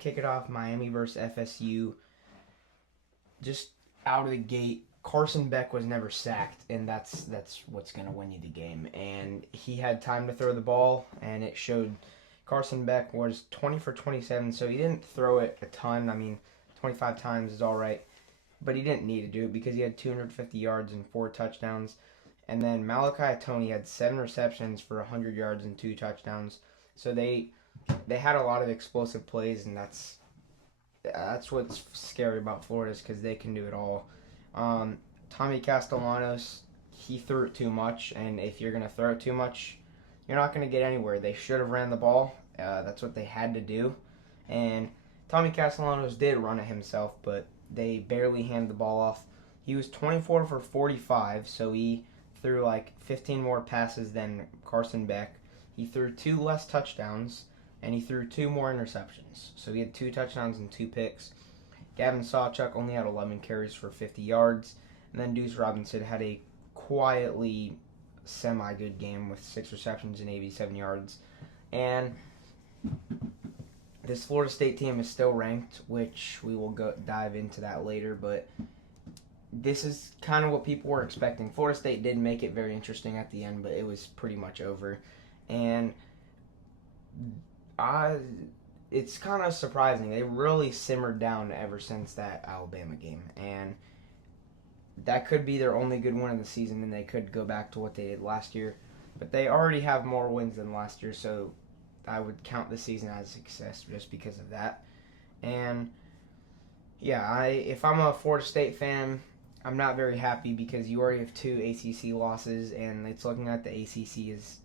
kick it off. Miami versus FSU. Just out of the gate, Carson Beck was never sacked, and that's what's going to win you the game. And he had time to throw the ball, and it showed. Carson Beck was 20 for 27, so he didn't throw it a ton. I mean, 25 times is all right, but he didn't need to do it because he had 250 yards and 4 touchdowns. And then Malachi Tony had 7 receptions for 100 yards and 2 touchdowns. So they had a lot of explosive plays, and that's what's scary about Florida is because they can do it all. Tommy Castellanos, he threw it too much, and if you're going to throw it too much, you're not going to get anywhere. They should have ran the ball. That's what they had to do. And Tommy Castellanos did run it himself, but they barely handed the ball off. He was 24 for 45, so he threw like 15 more passes than Carson Beck. He threw 2 less touchdowns, and he threw 2 more interceptions. So he had 2 touchdowns and 2 picks. Gavin Sawchuk only had 11 carries for 50 yards. And then Deuce Robinson had a quietly semi-good game with 6 receptions and 87 yards. And this Florida State team is still ranked, which we will dive into that later. But this is kind of what people were expecting. Florida State did make it very interesting at the end, but it was pretty much over. And it's kind of surprising. They really simmered down ever since that Alabama game. And that could be their only good win of the season, and they could go back to what they did last year. But they already have more wins than last year, so I would count the season as a success just because of that. And, yeah, if I'm a Florida State fan, I'm not very happy because you already have 2 ACC losses, and it's looking like the ACC is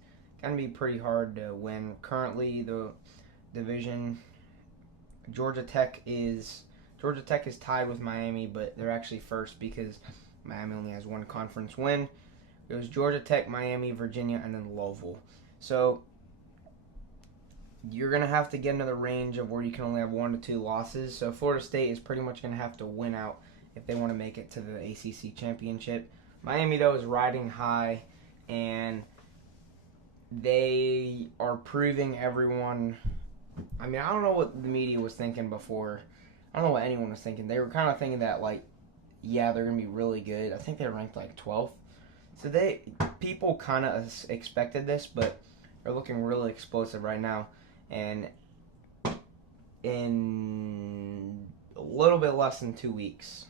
going to be pretty hard to win. Currently, the division, Georgia Tech is tied with Miami, but they're actually first because Miami only has 1 conference win. It was Georgia Tech, Miami, Virginia, and then Louisville. So you're going to have to get into the range of where you can only have 1 to 2 losses. So Florida State is pretty much going to have to win out if they want to make it to the ACC championship. Miami, though, is riding high, and they are proving everyone. I mean, I don't know what the media was thinking before. I don't know what anyone was thinking. They were kind of thinking that, like, yeah, they're going to be really good. I think they ranked, like, 12th. So people kind of expected this, but they're looking really explosive right now. And in a little bit less than 2 weeks,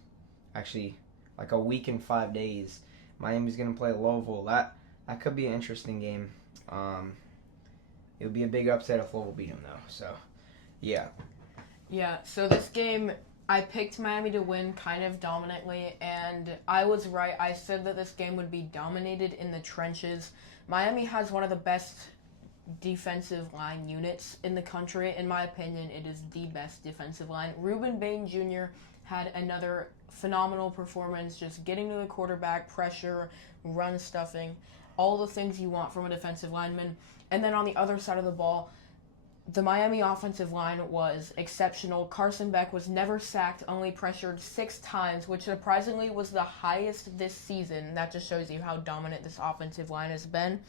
actually, like a week and 5 days, Miami's going to play Louisville. That could be an interesting game. It would be a big upset if Louisville beat them, though. So, yeah. Yeah, so this game, I picked Miami to win kind of dominantly, and I was right. I said that this game would be dominated in the trenches. Miami has one of the best defensive line units in the country. In my opinion, it is the best defensive line. Ruben Bain Jr. had another phenomenal performance, just getting to the quarterback, pressure, run stuffing, all the things you want from a defensive lineman. And then on the other side of the ball, the Miami offensive line was exceptional. Carson Beck was never sacked, only pressured 6 times, which surprisingly was the highest this season. That just shows you how dominant this offensive line has been.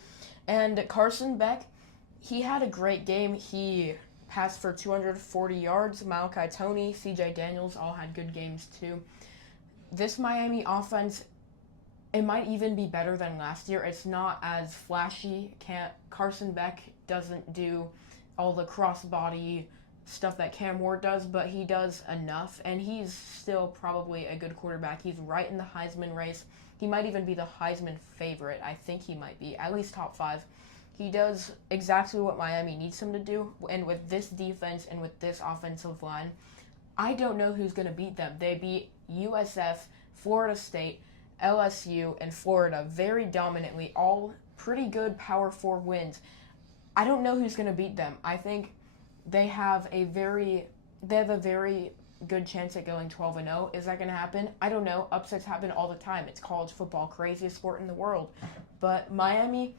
And Carson Beck, he had a great game. He passed for 240 yards. Malachi Tony, CJ Daniels all had good games too. This Miami offense, it might even be better than last year. It's not as flashy. Carson Beck doesn't do all the crossbody stuff that Cam Ward does, but he does enough, and he's still probably a good quarterback. He's right in the Heisman race. He might even be the Heisman favorite. I think he might be, at least top 5. He does exactly what Miami needs him to do, and with this defense and with this offensive line, I don't know who's going to beat them. They beat USF, Florida State, LSU, and Florida very dominantly, all pretty good Power 4 wins. I don't know who's going to beat them. I think they have a very good chance at going 12-0. Is that going to happen? I don't know. Upsets happen all the time. It's college football, craziest sport in the world. But Miami,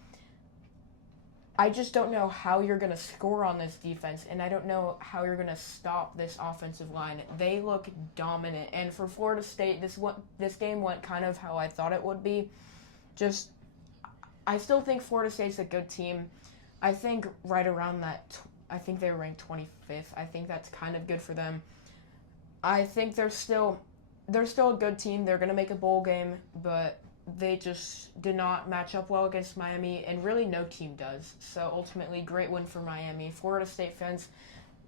I just don't know how you're going to score on this defense, and I don't know how you're going to stop this offensive line. They look dominant. And for Florida State, this game went kind of how I thought it would be. I still think Florida State's a good team. I think right around that I think they were ranked 25th. I think that's kind of good for them. I think they're still a good team. They're going to make a bowl game, but they just did not match up well against Miami, and really no team does. So ultimately, great win for Miami. Florida State fans,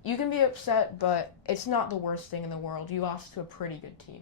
you can be upset, but it's not the worst thing in the world. You lost to a pretty good team.